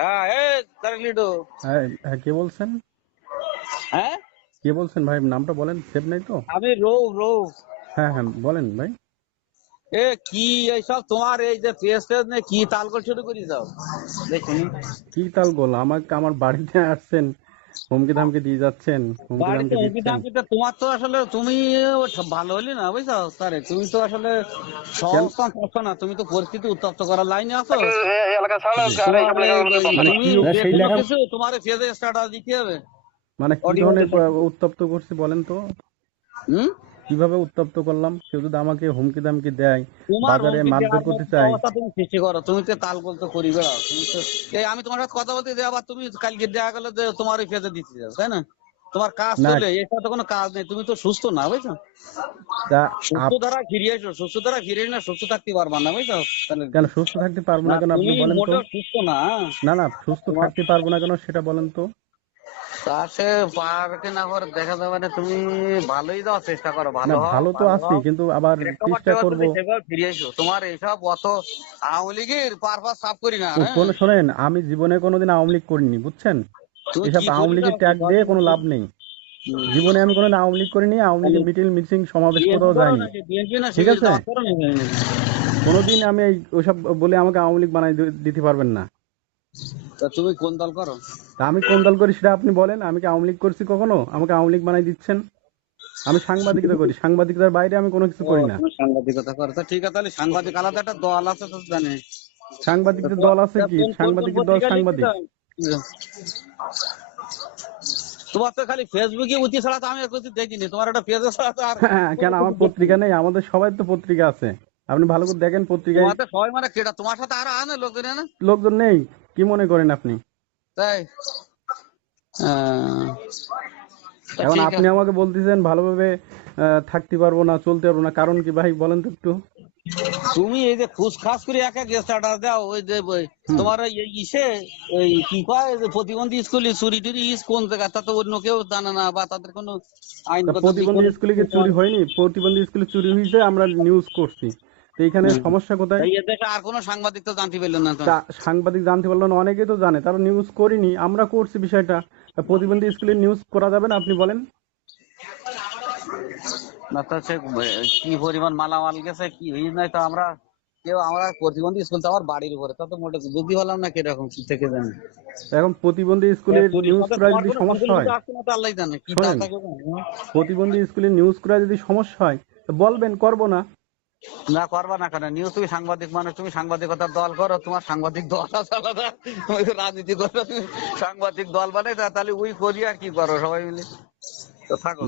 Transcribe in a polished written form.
হ্যাঁ, তারেক লিডু। হ্যাঁ হ্যাঁ, কে বলছেন? হ্যাঁ, কে বলছেন ভাই? নামটা বলেন, সেভ নাই তো? আমি রৌফ। হ্যাঁ হ্যাঁ, বলেন ভাই। কি এইসব তোমার এই যে পেজ টেজ নিয়ে কি তালগোল শুরু করে যাও দেখুন। কি তাল গোল? আমাকে আমার বাড়িতে আসছেন, হুমকি ধামকি দিয়ে যাচ্ছেন, হুমকি বাড়িতে ধামকি হুমকি দিচ্ছেন। দামকিতে তোমার তো আসলে তুমি ভালো হলি না বুঝছো তারে, তুমি তো আসলে কেন? সহজ পাচ্ছ না, তুমি তো পরিস্থিতি উত্তপ্ত করার লাইনে আছো। জি। তোমার মানে তুমি কি যে সেই কোনো লেখা, কিছু তোমার ফেজে স্ট্যাটাস দিতে হবে। মানে কি অডিও ধরনের উত্তপ্ত করছি বলেন তো? হুম, কিভাবে উত্তপ্ত করলাম? কেউ যদি আমাকে হুমকি দামকি দেয়, তোমার বাজারে হুমকি মারধর দেওয়ার করতে মতো চাই। অবস্থা তুমি সৃষ্টি করো, তুমি তো তালগোল তো করি বেড়াও তুমি তো। এই আমি তোমার সাথে কথা বলতে যাই, আবার তুমি কালকে দেখা গেলো যে তোমার ওই ফেজে দিতে যাও, তাই না? তোমার কাজ না, চলে, এটা তো কোনো কাজ নেই, তুমি তো সুস্থ না বুঝছো। তা সুস্থ দ্বারা ফিরে এসো, সুস্থ দ্বারা ফিরে এসে না সুস্থ থাকতে পারবা না বুঝছো তাহলে। কেন সুস্থ থাকতে পারবো না না কেন, আপনি তুমি বলেন তো? মোটেও সুস্থ না। না না, সুস্থ তোমার থাকতে পারবো না কেন সেটা বলেন তো? তা সে পারকে না করে দেখা যাবে না, তুমি ভালোই দেওয়ার চেষ্টা করো, না, ভালো হও ভালো তো ভালো আছি, হও। কিন্তু আবার প্রেক্ষাপট চেষ্টা সেবা করব। তুমি সেভাবে ফিরে এসো, তোমার এইসব অত আওয়ামী লীগের পারপাস সাফ করি না, হ্যাঁ। শোনেন, আমি জীবনে কোনোদিন আওয়ামী লীগ করিনি, বুঝছেন? তুমি এসব কি আওয়ামী করি লীগের যাও ট্যাগ দিয়ে কোনো লাভ কি নেই। জীবনে আমি কোনোদিন আওয়ামী লীগ করিনি, আওয়ামী লীগের মিটিং মিটিং সমাবেশ বিএনপি কোথাও করো যায়নি। নাকি? বিএনপি না ঠিক শিবির আছে? জামাত করো নাকি? কোনোদিন আমি ওইসব বলে আমাকে আওয়ামী লীগ বানাই দিতে পারবেন না। তা তুমি কোন দল করো? তা আমি কোন দল করি সেটা আপনি বলেন। আমি কি আওয়ামী লীগ করছি কখনো? আমাকে আওয়ামী লীগ বানাই দিচ্ছেন। আমি সাংবাদিকতা করি, সাংবাদিকতার বাইরে আমি কোনো কিছু ও, করি না। তুমি সাংবাদিকতা করো, তা ঠিক আছে, তাহলে সাংবাদিক আলাদা একটা দল আছে তো জানি। তা সাংবাদিকদের দল আছে কি? কোন কোন সাংবাদিকের দল পত্রিকা লিখতে সাংবাদিক। চাও? তোমার তো খালি ফেসবুকে উঠি ছাড়া তো আমি আর কিছু দেখিনি, তোমার একটা পেজ ছাড়া তো আর হ্যাঁ, কেন কোনো আমার কিছু পত্রিকা দেখিনি। নেই? আমাদের সবাই তো পত্রিকা আছে। আপনি ভালো করে দেখেন পত্রিকায়। তোমার তো সবাই মানে কেটা, তোমার সাথে আরো আনে লোকজন না, লোকজন নেই? কি মনে করেন আপনি? তাই? আহ, তা এখন ঠিক আপনি আছে। আমাকে বলতেছেন ভালোভাবে থাকতে পারবো না, চলতে পারবো না, কারণ কি ভাই বলেন তো একটু? তুমি এই যে খুশখাস করে এক এক স্ট্যাটাস দাও, ওই যে হুম। তোমার ওই ইসে ওই কি কয় যে প্রতিবন্ধী স্কুলে চুরি টুরি কোন জায়গা তা তো অন্য কেউ জানে না, বা তাদের কোনো তা আইনগত দিক প্রতিবন্ধী কোনো স্কুলে কি চুরি হয়নি? প্রতিবন্ধী স্কুলে চুরি হয়েছে, আমরা নিউজ করছি। তো এইখানে সমস্যা কোথায়? তাই এদেশে আর কোনো সাংবাদিক তো জানতে পারলেন না তো। তা সাংবাদিক জানতে পারলো না, অনেকেই তো জানে, তারা নিউজ করিনি, আমরা করছি বিষয়টা। তা প্রতিবন্ধী স্কুলে নিউজ করা যাবে না, আপনি বলেন? না তো সে কি পরিমাণ মালামাল গেছে কি হয়েছে নাই তো আমরা কেউ, আমরা প্রতিবন্ধী স্কুল তো আমার বাড়ির উপরে, তা তো মোটে বুদ্ধি হলাম না কিরকম কি থেকে জানি। এখন প্রতিবন্ধী স্কুলে চুরির নিউজ সাথে করা তোমার যদি কোনো সমস্যা সম্পর্ক হয়, আসছে না তো আল্লাহ জানে কি তার শোনেন, থাকে জানে। প্রতিবন্ধী স্কুলে নিউজ করা যদি সমস্যা হয় তো বলবেন, করবো না। না করবা না কেন? নিউজ তুমি সাংবাদিক মানুষ, তুমি সাংবাদিকতার দল করো, তোমার সাংবাদিক দল আছে আলাদা। তুমি তো রাজনীতি করো, তুমি সাংবাদিক দল বানাই তাহলে ওই করি আর কি করো সবাই মিলে, তো থাকো।